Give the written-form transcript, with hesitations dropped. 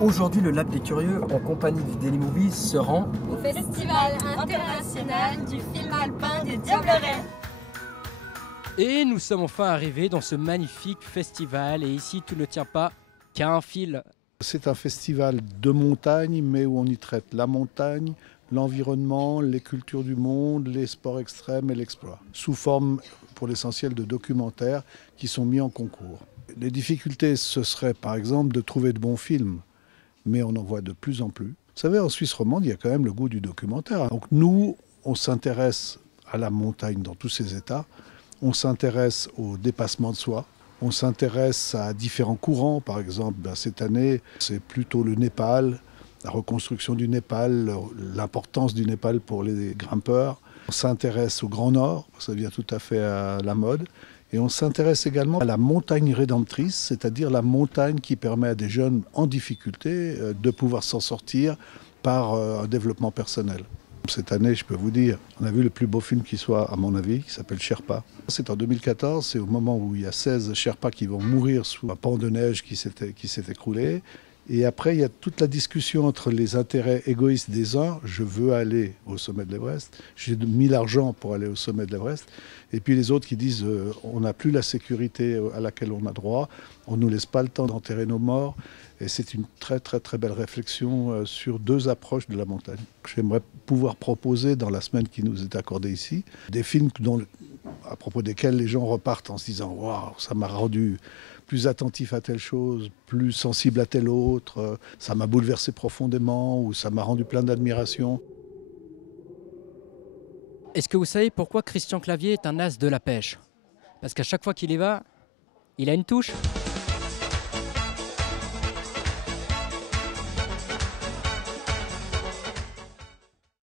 Aujourd'hui, le Lab des Curieux, en compagnie du Daily Movie, se rend au Festival international du film alpin des Diablerets. Et nous sommes enfin arrivés dans ce magnifique festival. Et ici, tout ne tient pas qu'à un fil. C'est un festival de montagne, mais où on y traite la montagne, l'environnement, les cultures du monde, les sports extrêmes et l'exploit, sous forme, pour l'essentiel, de documentaires qui sont mis en concours. Les difficultés, ce serait par exemple de trouver de bons films, mais on en voit de plus en plus. Vous savez, en Suisse romande, il y a quand même le goût du documentaire. Donc nous, on s'intéresse à la montagne dans tous ses états, on s'intéresse au dépassement de soi, on s'intéresse à différents courants. Par exemple, cette année, c'est plutôt le Népal, la reconstruction du Népal, l'importance du Népal pour les grimpeurs. On s'intéresse au Grand Nord, ça devient tout à fait à la mode. Et on s'intéresse également à la montagne rédemptrice, c'est-à-dire la montagne qui permet à des jeunes en difficulté de pouvoir s'en sortir par un développement personnel. Cette année, je peux vous dire, on a vu le plus beau film qui soit, à mon avis, qui s'appelle Sherpa. C'est en 2014, c'est au moment où il y a 16 Sherpas qui vont mourir sous un pan de neige qui s'est écroulé. Et après, il y a toute la discussion entre les intérêts égoïstes des uns, je veux aller au sommet de l'Everest, j'ai mis l'argent pour aller au sommet de l'Everest, et puis les autres qui disent on n'a plus la sécurité à laquelle on a droit, on ne nous laisse pas le temps d'enterrer nos morts. Et c'est une très très très belle réflexion sur deux approches de la montagne. J'aimerais pouvoir proposer dans la semaine qui nous est accordée ici, des films à propos desquels les gens repartent en se disant « Waouh, ça m'a rendu plus attentif à telle chose, plus sensible à telle autre, ça m'a bouleversé profondément ou ça m'a rendu plein d'admiration. » Est-ce que vous savez pourquoi Christian Clavier est un as de la pêche? Parce qu'à chaque fois qu'il y va, il a une touche.